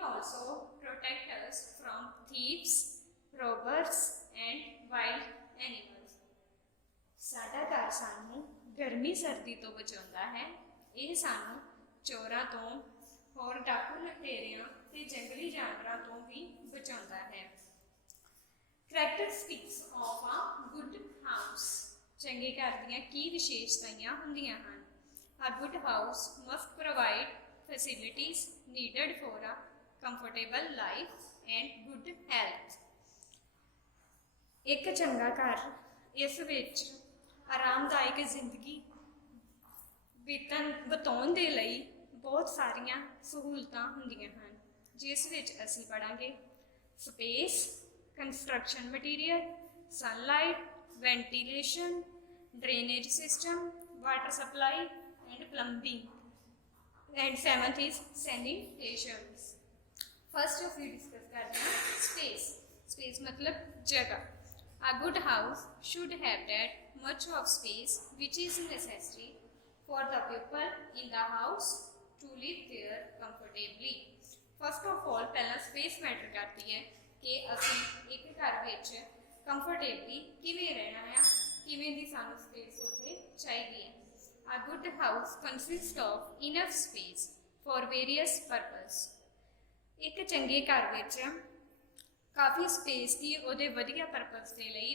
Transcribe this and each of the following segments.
It also protects us from thieves, robbers and wild animals. साडा घर सानू गर्मी सर्दी तो बचाउंदा है। ਇਹ ਸਾਨੂੰ ਚੋਰਾਂ ਤੋਂ, ਹੋਰ ਡਾਕੂ ਲੁਟੇਰਿਆਂ ਤੇ ਜੰਗਲੀ ਜਾਨਵਰਾਂ ਤੋਂ ਵੀ ਬਚਾਉਂਦਾ ਹੈ। Characteristics of a good house. ਚੰਗੇ ਘਰ ਦੀਆਂ ਕੀ ਵਿਸ਼ੇਸ਼ਤਾਵਾਂ ਹੁੰਦੀਆਂ ਹਨ? A good house must provide facilities needed for a comfortable life and good health. ਇੱਕ ਚੰਗਾ ਘਰ ਇਸ ਵਿੱਚ ਆਰਾਮਦਾਇਕ ਜ਼ਿੰਦਗੀ ਬਿਤਾਉਣ ਦੇ ਲਈ ਬਹੁਤ ਸਾਰੀਆਂ ਸਹੂਲਤਾਂ ਹੁੰਦੀਆਂ ਹਨ, ਜਿਸ ਵਿੱਚ ਅਸੀਂ ਪੜਾਂਗੇ space, construction material, sunlight, ventilation, drainage system, water supply and plumbing and 7th is sanitation. First of व्यू डिस्कस करते हैं स्पेस. स्पेस मतलब जगह. A good house should have that much of space which is necessary for the people in the house to live there comfortably. First of all पहला space matter करती है कि असी एक घर विच comfortably किवें रहना है, किवें दी सानू space उत्थे चाहिए है. A good house consists of enough space for various purpose. एक चंगे घर विच काफ़ी स्पेस की उहदे वधिया परपज़ दे लई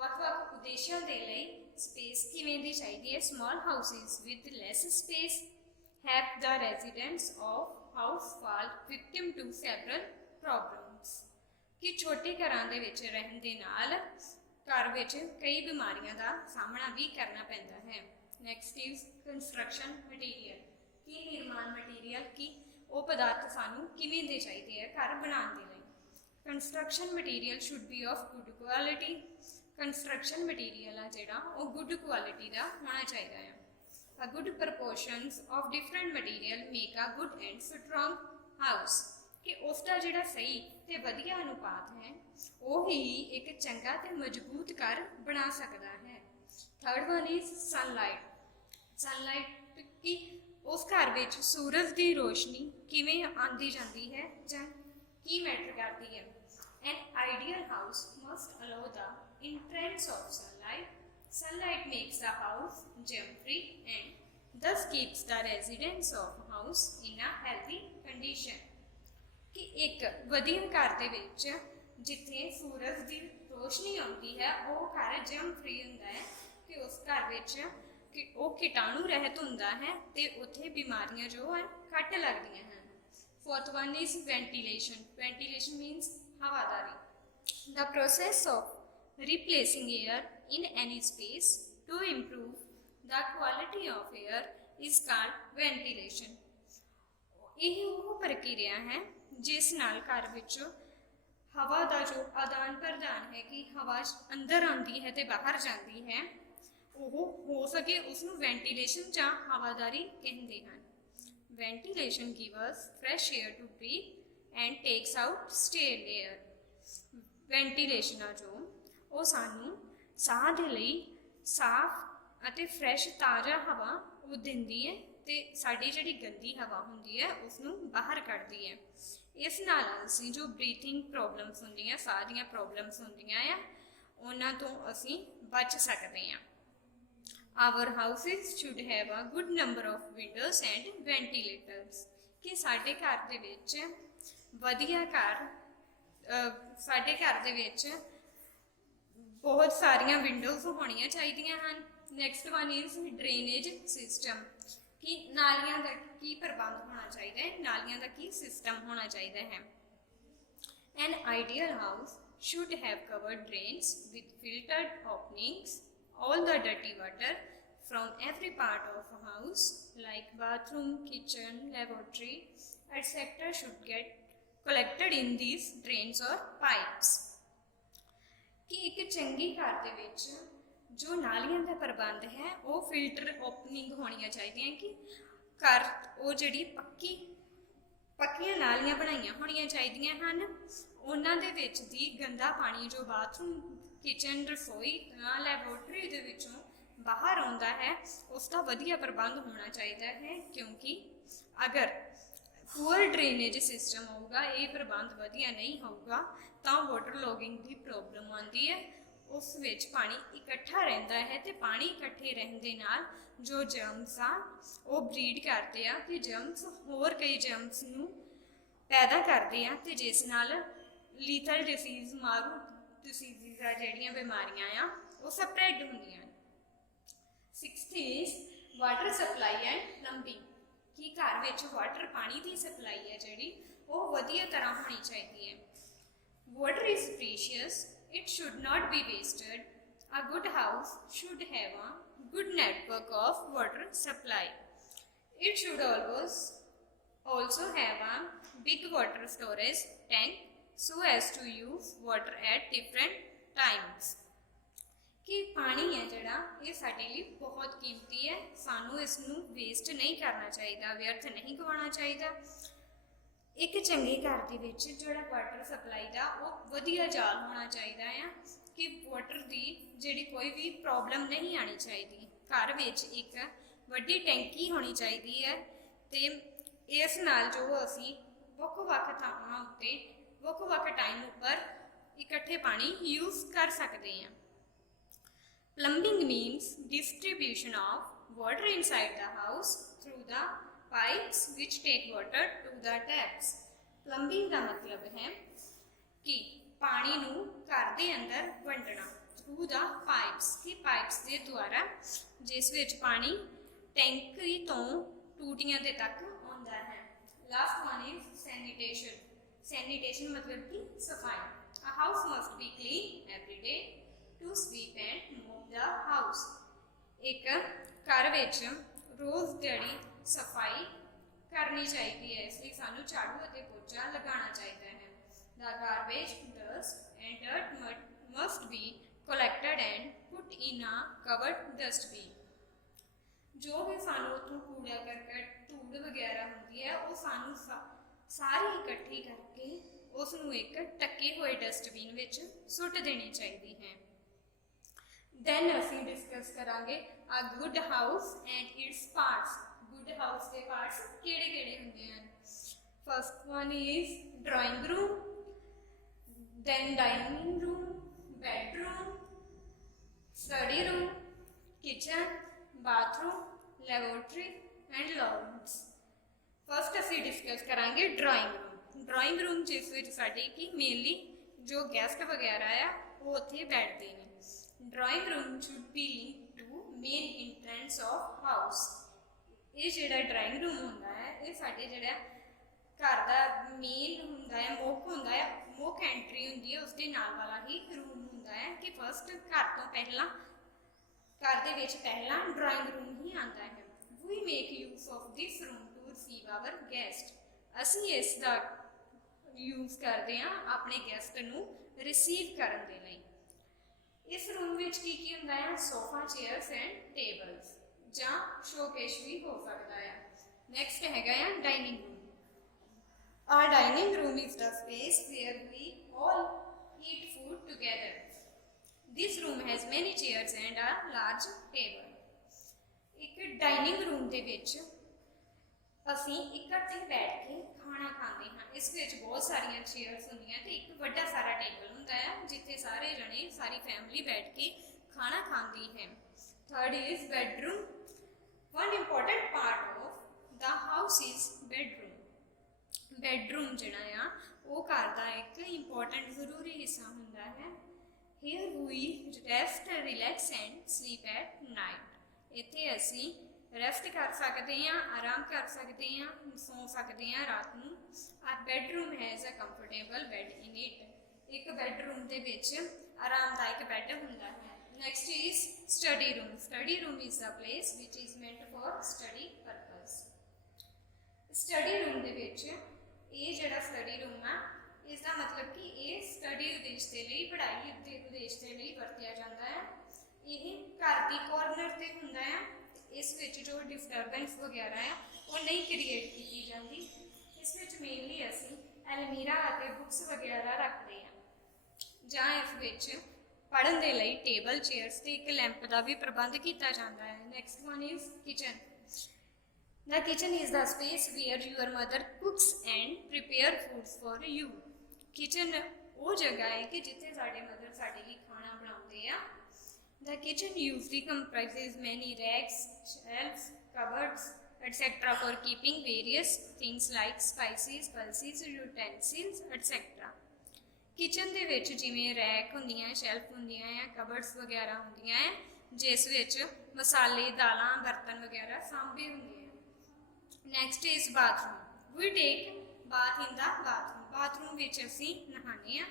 ਵੱਖ-ਵੱਖ ਉਦੇਸ਼ਾਂ ਦੇ ਲਈ स्पेस किवें दी चाहिए है. Small houses with less space have the residents of house fall victim to several problems. कि छोटे घरां दे विच रहन दे नाल घर विच कई बीमारियां दा सामना भी करना पैंदा है. Next is construction material. कि निर्माण मटीरियल की वो पदार्थ सानू किवें दे चाहिए है घर बनाने दे लई. Construction material should be of good quality. Construction material आ जिहड़ा वो गुड क्वालिटी का होना चाहिए है. A good proportions of different material make a good and strong house. कि उसका जिहड़ा सही ते वधिया अनुपात है वो ही एक चंगा ते मजबूत घर बना सकता है. Third one is sunlight. Sunlight की उस घर विच सूरज की रोशनी किवें आंदी जाती है जां की मैटर करती है. An ideal house must allow the entrance of sunlight. Sunlight makes the house germ-free and thus keeps the residents of house in a healthy condition. कि एक वधिया घर दे विच जिथे सूरज की रोशनी आती है वो घर जर्म फ्री हुंदा है कि उस घर विच कि वो कीटाणु रहत हुंदा है ते उत्थे बीमारियां जो है घट लगदियां हैं. Fourth one is ventilation. Ventilation means हवादारी. The process of replacing air in any space to improve the quality of air is called ventilation. यह वो प्रक्रिया है जिस नाल घर विचों हवा का जो आदान प्रदान है कि हवा अंदर आती है तो बाहर जाती है वो हो सके उसनू वेंटिलेशन या हवादारी कहते हैं. Ventilation gives us fresh air to breathe and takes out stale air. Ventilation आ जो वो सानू साह दे लई साफ अते फ्रैश ताज़ा हवा वो दिंदी है ते साडी जिहड़ी गंदी हवा हुंदी है उसनू बाहर कढदी है. इस नाल असीं जो ब्रीथिंग प्रॉब्लम्स हुंदियां, साह दीयां प्रॉब्लम्स हुंदियां आ उन्हां तों असीं बच सकदे हां. Our houses should have a good number of windows and ventilators. कि साडे घर दे विच वधिया घर साडे घर दे विच बहुत सारियां विंडोज होनियां चाहिदियां हन. Next one is drainage system. कि नालियां का की प्रबंध होना चाहिए है, नालियां का की सिस्टम होना चाहिए है. An ideal house should have covered drains with filtered openings. All the dirty water from every part of a house like bathroom, kitchen, laboratory, etc. should get collected in these drains or pipes. कि एक चंगी घर दे विच जो नालियां का प्रबंध है वो फिल्टर ओपनिंग होनी चाहिए कि घर वो जिहड़ी पक्कियां नालियां बनाइयां होनियां चाहिए हैं. उन्हां दे विच दी गंदा पानी जो बाथरूम, किचन, रसोई, लैबोरेटरी दे विचों बाहर आउंदा है उसका वधिया प्रबंध होना चाहिए है. क्योंकि अगर ਪੂਅਰ ਡਰੇਨੇਜ ਸਿਸਟਮ ਹੋਊਗਾ, ਇਹ ਪ੍ਰਬੰਧ ਵਧੀਆ ਨਹੀਂ ਹੋਊਗਾ ਤਾਂ ਵਾਟਰ ਲੌਗਿੰਗ ਦੀ ਪ੍ਰੋਬਲਮ ਆਉਂਦੀ ਹੈ। ਉਸ ਵਿੱਚ ਪਾਣੀ ਇਕੱਠਾ ਰਹਿੰਦਾ ਹੈ ਤੇ ਪਾਣੀ ਇਕੱਠੇ ਰਹਿਣ ਦੇ ਨਾਲ ਜੋ ਜਰਮਸ ਆ ਉਹ ਬਰੀਡ ਕਰਦੇ ਆ ਤੇ ਜਰਮਸ ਹੋਰ ਕਈ ਜਰਮਸ ਨੂੰ ਪੈਦਾ ਕਰਦੇ ਆ ਤੇ ਜਿਸ ਨਾਲ ਲੀਥਲ ਡਿਸੀਜ਼, ਮਾਰੂ ਡਿਸੀਜ਼ਜ਼ ਆ ਜਿਹੜੀਆਂ ਬਿਮਾਰੀਆਂ ਆ ਉਹ ਸਪਰੈਡ ਹੁੰਦੀਆਂ। 6th is water supply and plumbing, ਕਿ ਘਰ ਵਿੱਚ ਵਾਟਰ ਪਾਣੀ ਦੀ ਸਪਲਾਈ ਹੈ ਜਿਹੜੀ ਉਹ ਵਧੀਆ ਤਰ੍ਹਾਂ ਹੋਣੀ ਚਾਹੀਦੀ ਹੈ। Water is precious, it should not be wasted. A good house should have a good network of water supply. It should always also have a big water storage tank so as to use water at different times. कि पानी है जड़ा ये साडे लिए बहुत कीमती है, सानू इसनू वेस्ट नहीं करना चाहिए, व्यर्थ नहीं गवाना चाहिए। एक चंगे घर के विच जिहड़ा वाटर सप्लाई का वो वधिया जाल होना चाहिए है कि वाटर की जिहड़ी कोई भी प्रॉब्लम नहीं आनी चाहिए। घर विच एक वड्डी टैंकी होनी चाहिए है ते इस नाल जो असी वक्-वक् थावां उत्ते वक्-वक् टाइम उपर इकट्ठे पानी यूज़ कर सकते हैं। Plumbing means distribution of water inside the house through the pipes which take water to the taps. Plumbing का मतलब है कि पानी नू घर दे अंदर वंडना थ्रू द पाइप्स, कि पाइप्स के द्वारा जिस विच पानी टैंकी तो टूटियां दे तक आउंदा है। Last one is sanitation. Sanitation मतलब कि सफाई। A house must be clean every day to sweep and move the house. एक घर विच रोज़ जड़ी सफाई करनी चाहिए है, इसलिए सानू झाड़ू और पोचा लगाना चाहिए है। The garbage, dust and dirt must be collected and put in a covered dustbin. जो भी सानू उतों कूड़ा करकट धूड़ वगैरह होंगी है वो सानू सारी इकट्ठी करके उसनू एक ढके हुए डस्टबिन विच सुट देनी चाहिए है। दैन असीं डिस्कस करांगे a good house and its parts. Good house के पार्ट्स केड़े-केड़े हुंदे हन। First one is drawing room, then dining room, bedroom, study room, kitchen, bathroom, laboratory and lawns. First असीं डिस्कस करांगे ड्राइंग रूम। ड्राइंग रूम जिस which साडे कि mainly जो गैस्ट वगैरह आ वो उत्थे बैठते हैं। Drawing room should be link to main entrance of house. ये जिहड़ा ड्राइंग रूम होंदा है ये साडे जिहड़ा घर दा मेन होंदा है, मुख होंदा है, मुख एंट्री होंदी है उसके नाल वाला ही रूम होंदा है कि फर्स्ट घर तो पहला घर दे विच पहला ड्राइंग रूम ही आंदा है। We make use of this room to receive our guest. असीं इस दा यूज करते हैं अपने गेस्ट नू रिसीव करन दे लई। इस रूम विच की होंदा है सोफा, चेयर्स एंड टेबल्स ਜਾਂ ਸ਼ੋਕੇਸ भी हो सकता है। नेक्स्ट है dining room. Our dining room is the space where we all eat food together. This room has many chairs and a large table. एक डाइनिंग रूम दे विच असीं इकट्ठे बैठ के खाना खाते हैं। इस विच बहुत सारियां चेयर्स होंदियां ते एक बड़ा सारा टेबल होंदा है जिथे सारे जने सारी फैमिली बैठ के खाना खाती है। Third is bedroom. One important part of the house is bedroom. Bedroom जिहड़ा आ वो घर का एक इंपॉर्टेंट जरूरी हिस्सा होंदा है। Here we rest, relax and sleep at night। इत्थे असी रेस्ट कर सकते हैं, आराम कर सकते हैं, सो सकते हैं रात नूं। Our bedroom has a comfortable bed in it। एक बेडरूम दे विच आरामदायक बेड होंदा है। Next is study room। Study room is a place which is meant for study purpose। Study room दे विच ये जिहड़ा study room है इसका मतलब कि ये स्टडी उद्देश्य के लिए, पढ़ाई उद्देश्य के लिए वरतिया जाता है। ये घर की कॉर्नर से होंदा है। इस विच जो डिस्टर्बेंस वगैरह है वो नहीं क्रिएट की जाती। इस विच मेनली असी अलमीरा और बुक्स वगैरह रखते हैं जां इस विच पढ़न दे लई टेबल, चेयर्स ते एक लैंप का भी प्रबंध किया जाता है। Next one is kitchen. The kitchen is the space where your mother cooks and prepare foods for you. Kitchen ਉਹ ਜਗ੍ਹਾ ਹੈ ਕਿ ਜਿੱਥੇ ਸਾਡੇ ਮਦਰ ਸਾਡੇ ਲਈ ਖਾਣਾ ਬਣਾਉਂਦੇ ਆ. The kitchen usually comprises many racks, shelves, cupboards, etc. for keeping various things like spices, pulses, utensils, etc. Kitchen ਦੇ ਵਿੱਚ ਜਿਵੇਂ ਰੈਕ ਹੁੰਦੀਆਂ, ਸ਼ੈਲਫ ਹੁੰਦੀਆਂ ਆ, ਕਬਰਡਸ ਵਗੈਰਾ ਹੁੰਦੀਆਂ ਹੈ, ਜਿਸ ਵਿੱਚ ਮਸਾਲੇ, ਦਾਲਾਂ, ਬਰਤਨ ਵਗੈਰਾ ਸਾਂਭੇ ਹੁੰਦੇ ਆ. Next is bathroom. We take bath in the bathroom. Bathroom ਵਿੱਚ ਅਸੀਂ ਨਹਾਉਂਦੇ ਹਾਂ.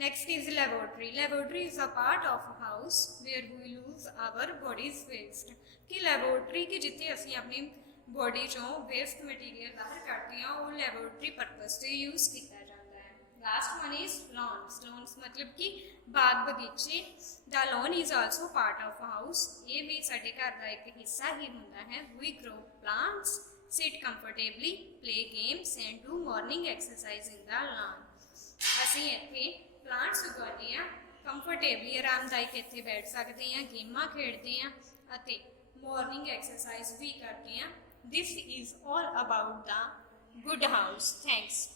Next is laboratory. Laboratory is a part of a house where we lose our body's waste. कि laboratory कि जिथे असी अपनी body चों waste material बाहर कढ़ते हैं वो laboratory purpose से use किया जाता है. Last one is lawns. Lawns मतलब कि बाग बगीचे. The lawn is also part of a house. ये भी साडे घर दा एक हिस्सा ही हुंदा है. We grow plants, sit comfortably, play games and do morning exercise in the lawn. ਅਸੀਂ ਇੱਥੇ ਪਲਾਂਟਸ ਉਗਾਉਂਦੇ ਹਾਂ, ਕੰਫਰਟੇਬਲੀ ਆਰਾਮਦਾਇਕ ਇੱਥੇ ਬੈਠ ਸਕਦੇ ਹਾਂ, ਗੇਮਾਂ ਖੇਡਦੇ ਹਾਂ ਅਤੇ ਮਾਰਨਿੰਗ ਐਕਸਰਸਾਈਜ਼ ਵੀ ਕਰਦੇ ਹਾਂ. This is all about the good house. Thanks.